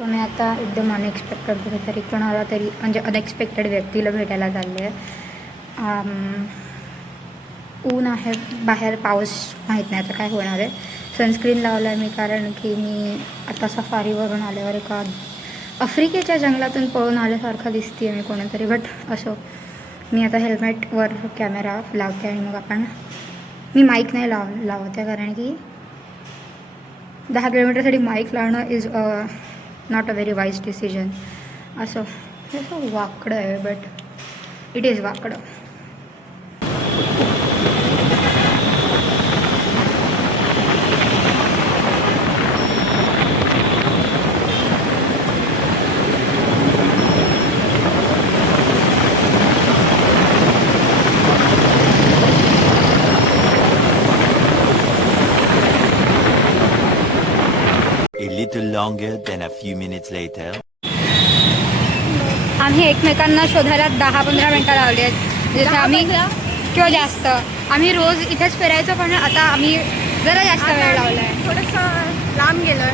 तो मी आता एकदम अनएक्सपेक्टेड कुठेतरी कोणाला तरी म्हणजे अनएक्सपेक्टेड व्यक्तीला भेटायला चालले आहे. ऊन आहे बाहेर, पाऊस माहीत नाही आता काय होणार आहे. सनस्क्रीन लावला आहे मी कारण की मी आता सफारीवरून आल्यावर एका आफ्रिकेच्या जंगलातून पळून आल्यासारखं दिसते आहे मी कोणीतरी. बट असो, मी आता हेल्मेटवर कॅमेरा लावते आणि मग आपण मी माईक नाही लावते कारण की 10 किलोमीटरसाठी माईक लावणं is not a very wise decision. असं वाकडं आहे बट इट इज वाकडं. A little longer than a few minutes later. आम्ही एकमेकांना शोधायला 10-15 मिनटं लावली आहेत. जसं आम्ही किंवा जास्त आम्ही रोज इथेच फिरायचो, पण आता आम्ही जरा जास्त वेळ लावला आहे. थोडंसं लांब गेलं,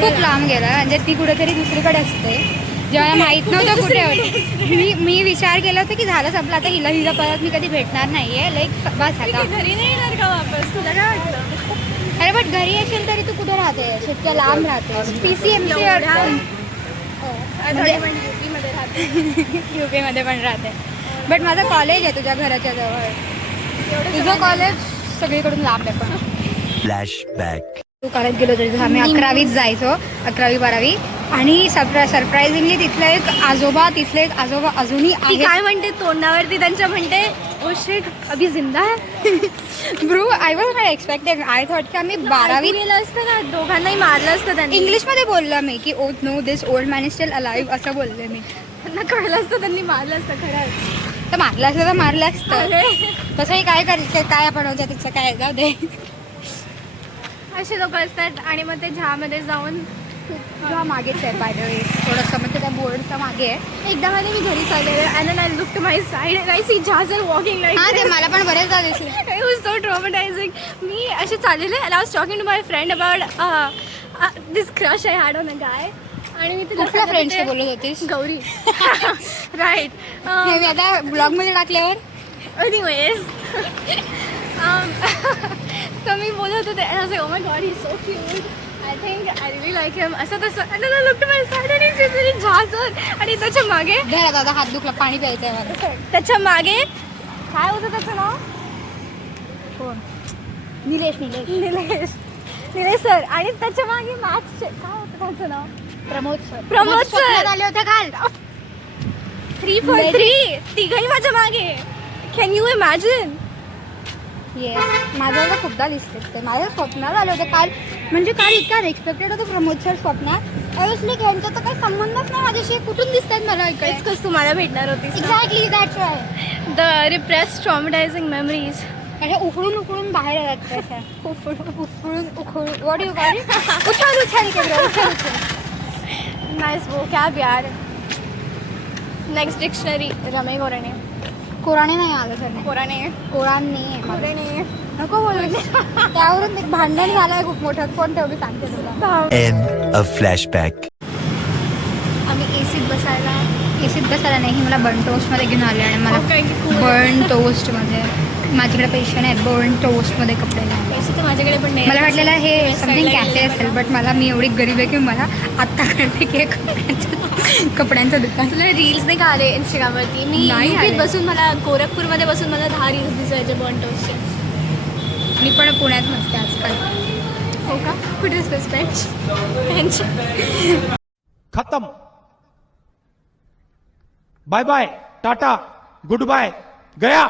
खूप लांब गेला. म्हणजे ती कुठेतरी दुसरीकडे असते, जेव्हा माहीत नव्हतं कुठे होती. मी विचार केला होता की झालं संपलं आता, हिला परत मी कधी भेटणार नाही आहे. लाईक बस आता घरी नाही येणार का वापस? तुला काय वाटतं? अरे बट घरी असेल तरी तू कुठे राहते? इतक्या लांब राहते. PCMC यूपीमध्ये राहते. यूपीमध्ये पण राहते. बट माझं कॉलेज आहे तुझ्या घराच्या जवळ. तुझं कॉलेज सगळीकडून लांब आहे. पण Flashback. तू कॉलेज गेलो तरी आम्ही 11वीत जायचो, 11वी-12वी. आणि सरप्रायझिंगली तिथले एक आजोबा अजूनही ती आहेत. काय म्हणते तोंडावरती त्यांच्या, म्हणते ओ शिट अभी जिंदा है. Bruh, I was not expected. I thought की आम्ही 12वी गेलं असतं ना, दोघांनाही मारलं असतं त्यांनी. इंग्लिशमध्ये बोललं मी की oh no this old man is still alive असं बोलले मी. त्यांना कळलं असतं, त्यांनी मारलं असतं खरंच. तर मारलं असतं तर मारलं असतं. तसंही काय काय आपण होत्या तिचं काय, जाऊ दे. असे लोक असतात. आणि मग ते झ्यामध्ये जाऊन तुझ्या मागेच आहे बाय द वे, थोडंसं म्हणजे त्या बोर्डच्या मागे आहे. एकदा मध्ये मी घरी चाललेले and then I look to my side and I see झाझर वॉकिंग लाईक. हां, ते मला पण बरेचदा दिसले. It was so traumatizing. मी असे चाललेले and I was talking to my friend about this crush I had on a guy. आणि मी तिला कुठल्या फ्रेंडशी बोलत होतीस? गौरी. राईट. हे मी आता ब्लॉगमध्ये टाकल्यावर एनिवेज तर मी बोलत होते and I was like, oh my god, he's so cute. I think I really like him. असं तसं. And then I looked to my side and he's very Jhajhar. आणि त्याच्या मागे घरात आता हात दुखला, पाणी प्यायचं आहे मला. त्याच्या मागे काय होतं त्याचं नाव? कोण? निलेश सर. आणि त्याच्या मागे मॅथ्सचे काय होतं त्याचं नाव? प्रमोद सर आले होते काल. 343 तिघही माझ्या मागे. Can you imagine? येस, माझ्या तर खूपदा दिसते ते. माझ्या स्वप्नात आले होते काल. म्हणजे काल इतका अनएक्सपेक्टेड होतं प्रमोद सर स्वप्नात. ऑब्विसली यांचा तर काही संबंधच नाही माझ्याशी. कुठून दिसतात मला इकडे? कस तू मला भेटणार होतीस. Exactly that's why. The repressed traumatising memories. अशा उकळून बाहेर येतात तशा. उकळून व्हॉट यू कॉल इट? उछाल केलं. नाइस वो कॅब यार. नेक्स्ट डिक्शनरी रमे गोराणे. कोराणे नाही आलं सर. कोराणे नको बोलू. त्यावरून एक भांडण झालंय खूप मोठं. कोण तेवढी सांगते तुला. End of flashback. आम्ही एसीत बसायला नाही, मला बर्न टोस्टमध्ये घेऊन आले. आणि मला बर्न टोस्टमध्ये माझ्याकडे पैसे नाहीत. बर्न टोस्टमध्ये कपडे नाही. पैसे तर माझ्याकडे पण नाही. मला वाटलेलं हे समथिंग कॅफे असेल, बट मी एवढी गरीब आहे की मला आत्ता कळते की कपड्यांचं दुकान. तुला रील्स नाही का आले इंस्टाग्रामवरती? मी नाही UP त आले. बसून मला गोरखपूरमध्ये बसून मला 10 रील्स दिसायचे बर्न टोस्टचे. मी पण पुण्यात नसते आजकाल. हो का? कुठे असतेस बेंच? खत्म. Bye bye, tata, good bye, गया.